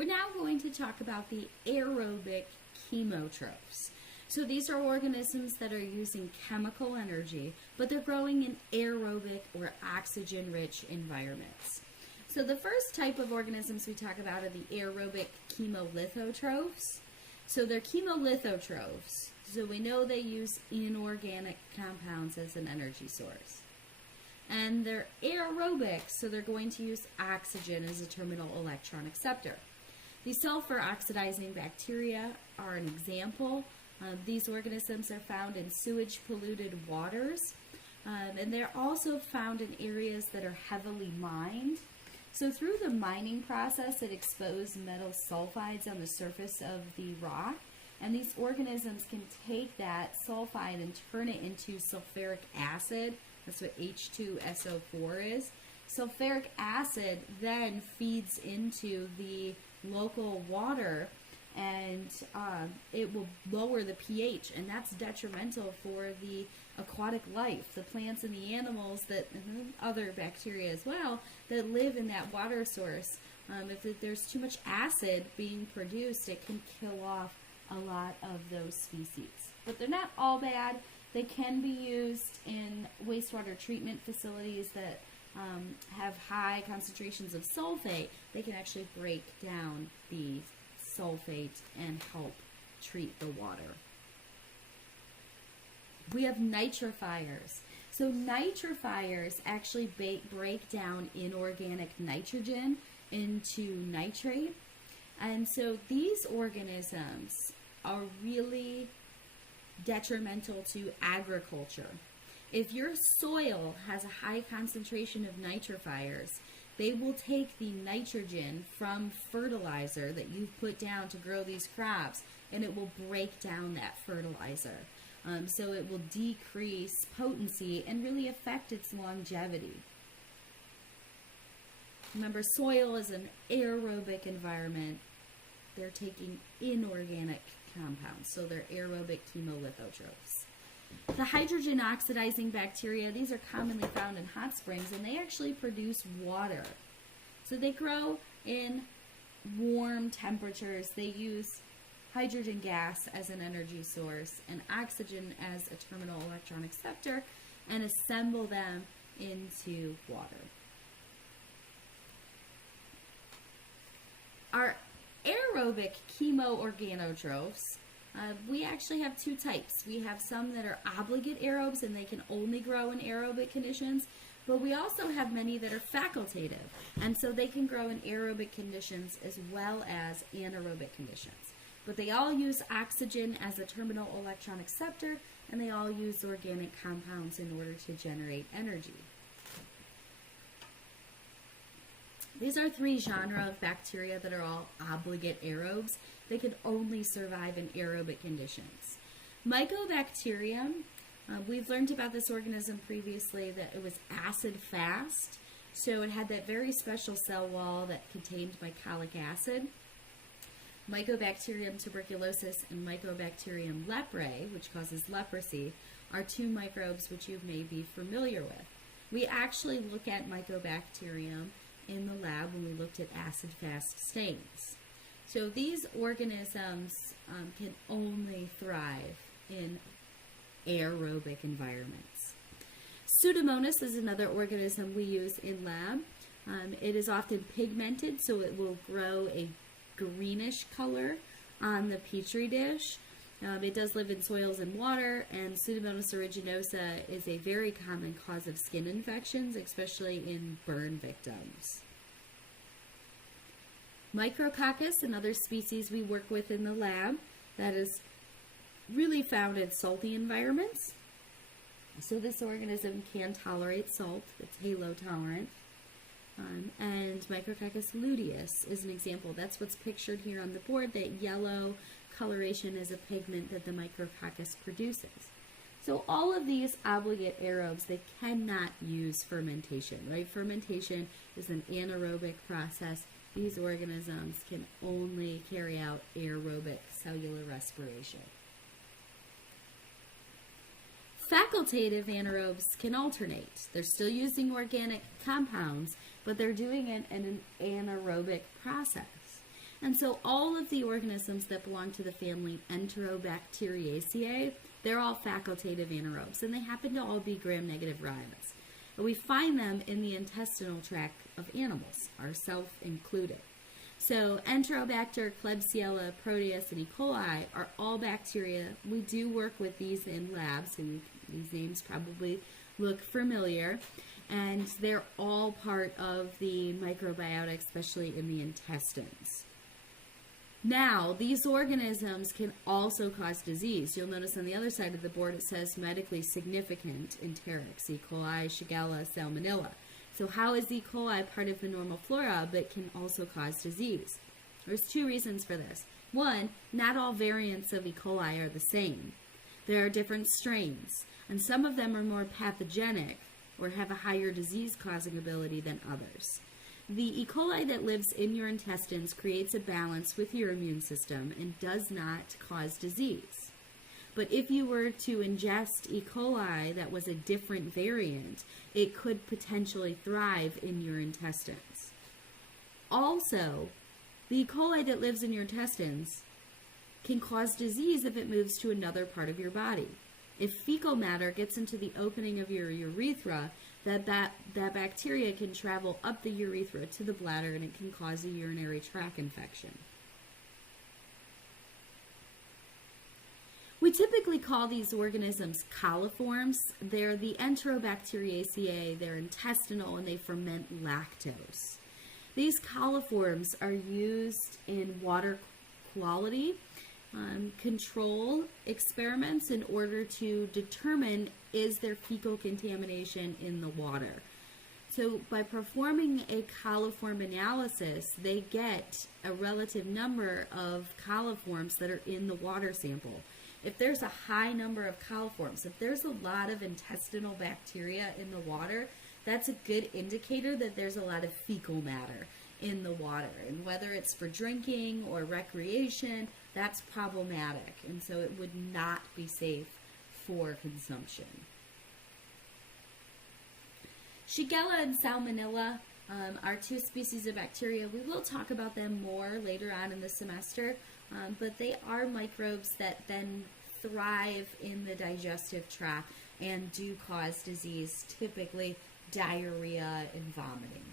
We're now going to talk about the aerobic chemotrophs. So these are organisms that are using chemical energy, but they're growing in aerobic or oxygen-rich environments. So the first type of organisms we talk about are the aerobic chemolithotrophs. So they're chemolithotrophs. So we know they use inorganic compounds as an energy source. And they're aerobic, so they're going to use oxygen as a terminal electron acceptor. The sulfur oxidizing bacteria are an example. These organisms are found in sewage polluted waters, and they're also found in areas that are heavily mined. So through the mining process, it exposed metal sulfides on the surface of the rock, and these organisms can take that sulfide and turn it into sulfuric acid. That's what H2SO4 is. Sulfuric acid then feeds into the local water, and it will lower the pH, and that's detrimental for the aquatic life, the plants and the animals, that other bacteria as well, that live in that water source. If there's too much acid being produced, it can kill off a lot of those species. But they're not all bad. They can be used in wastewater treatment facilities that have high concentrations of sulfate. They can actually break down the sulfate and help treat the water. We have nitrifiers. So nitrifiers actually break down inorganic nitrogen into nitrate. And so these organisms are really detrimental to agriculture. If your soil has a high concentration of nitrifiers, they will take the nitrogen from fertilizer that you've put down to grow these crops, and it will break down that fertilizer. So it will decrease potency and really affect its longevity. Remember, soil is an aerobic environment. They're taking inorganic compounds, so they're aerobic chemolithotrophs. The hydrogen oxidizing bacteria, these are commonly found in hot springs, and they actually produce water. So they grow in warm temperatures. They use hydrogen gas as an energy source and oxygen as a terminal electron acceptor, and assemble them into water. Our aerobic chemoorganotrophs, we actually have two types. We have some that are obligate aerobes, and they can only grow in aerobic conditions, but we also have many that are facultative, and so they can grow in aerobic conditions as well as anaerobic conditions. But they all use oxygen as a terminal electron acceptor, and they all use organic compounds in order to generate energy. These are three genera of bacteria that are all obligate aerobes. They can only survive in aerobic conditions. Mycobacterium, we've learned about this organism previously, that it was acid fast. So it had that very special cell wall that contained mycolic acid. Mycobacterium tuberculosis and Mycobacterium leprae, which causes leprosy, are two microbes which you may be familiar with. We actually look at Mycobacterium in the lab when we looked at acid-fast stains. So these organisms can only thrive in aerobic environments. Pseudomonas is another organism we use in lab. It is often pigmented, so it will grow a greenish color on the petri dish. It does live in soils and water, and Pseudomonas aeruginosa is a very common cause of skin infections, especially in burn victims. Micrococcus, another species we work with in the lab that is really found in salty environments. So this organism can tolerate salt. It's halotolerant. And Micrococcus luteus is an example. That's what's pictured here on the board. That yellow coloration is a pigment that the micrococcus produces. So all of these obligate aerobes, they cannot use fermentation, right? Fermentation is an anaerobic process. These organisms can only carry out aerobic cellular respiration. Facultative anaerobes can alternate. They're still using organic compounds, but they're doing it in an anaerobic process. And so all of the organisms that belong to the family Enterobacteriaceae, they're all facultative anaerobes, and they happen to all be gram-negative ryots. And we find them in the intestinal tract of animals, ourselves included. So Enterobacter, Klebsiella, Proteus, and E. coli are all bacteria. We do work with these in labs, and these names probably look familiar. And they're all part of the microbiota, especially in the intestines. Now, these organisms can also cause disease. You'll notice on the other side of the board it says medically significant enterics, E. coli, Shigella, Salmonella. So how is E. coli part of the normal flora but can also cause disease? There's two reasons for this. One, not all variants of E. coli are the same. There are different strains, and some of them are more pathogenic or have a higher disease-causing ability than others. The E. coli that lives in your intestines creates a balance with your immune system and does not cause disease. But if you were to ingest E. coli that was a different variant, it could potentially thrive in your intestines. Also, the E. coli that lives in your intestines can cause disease if it moves to another part of your body. If fecal matter gets into the opening of your urethra, that bacteria can travel up the urethra to the bladder, and it can cause a urinary tract infection. We typically call these organisms coliforms. They're the Enterobacteriaceae, they're intestinal, and they ferment lactose. These coliforms are used in water quality control experiments in order to determine is there fecal contamination in the water. So by performing a coliform analysis, they get a relative number of coliforms that are in the water sample. If there's a high number of coliforms, if there's a lot of intestinal bacteria in the water, that's a good indicator that there's a lot of fecal matter in the water. And whether it's for drinking or recreation, that's problematic. And so it would not be safe for consumption. Shigella and Salmonella are two species of bacteria. We will talk about them more later on in the semester, but they are microbes that then thrive in the digestive tract and do cause disease, typically diarrhea and vomiting.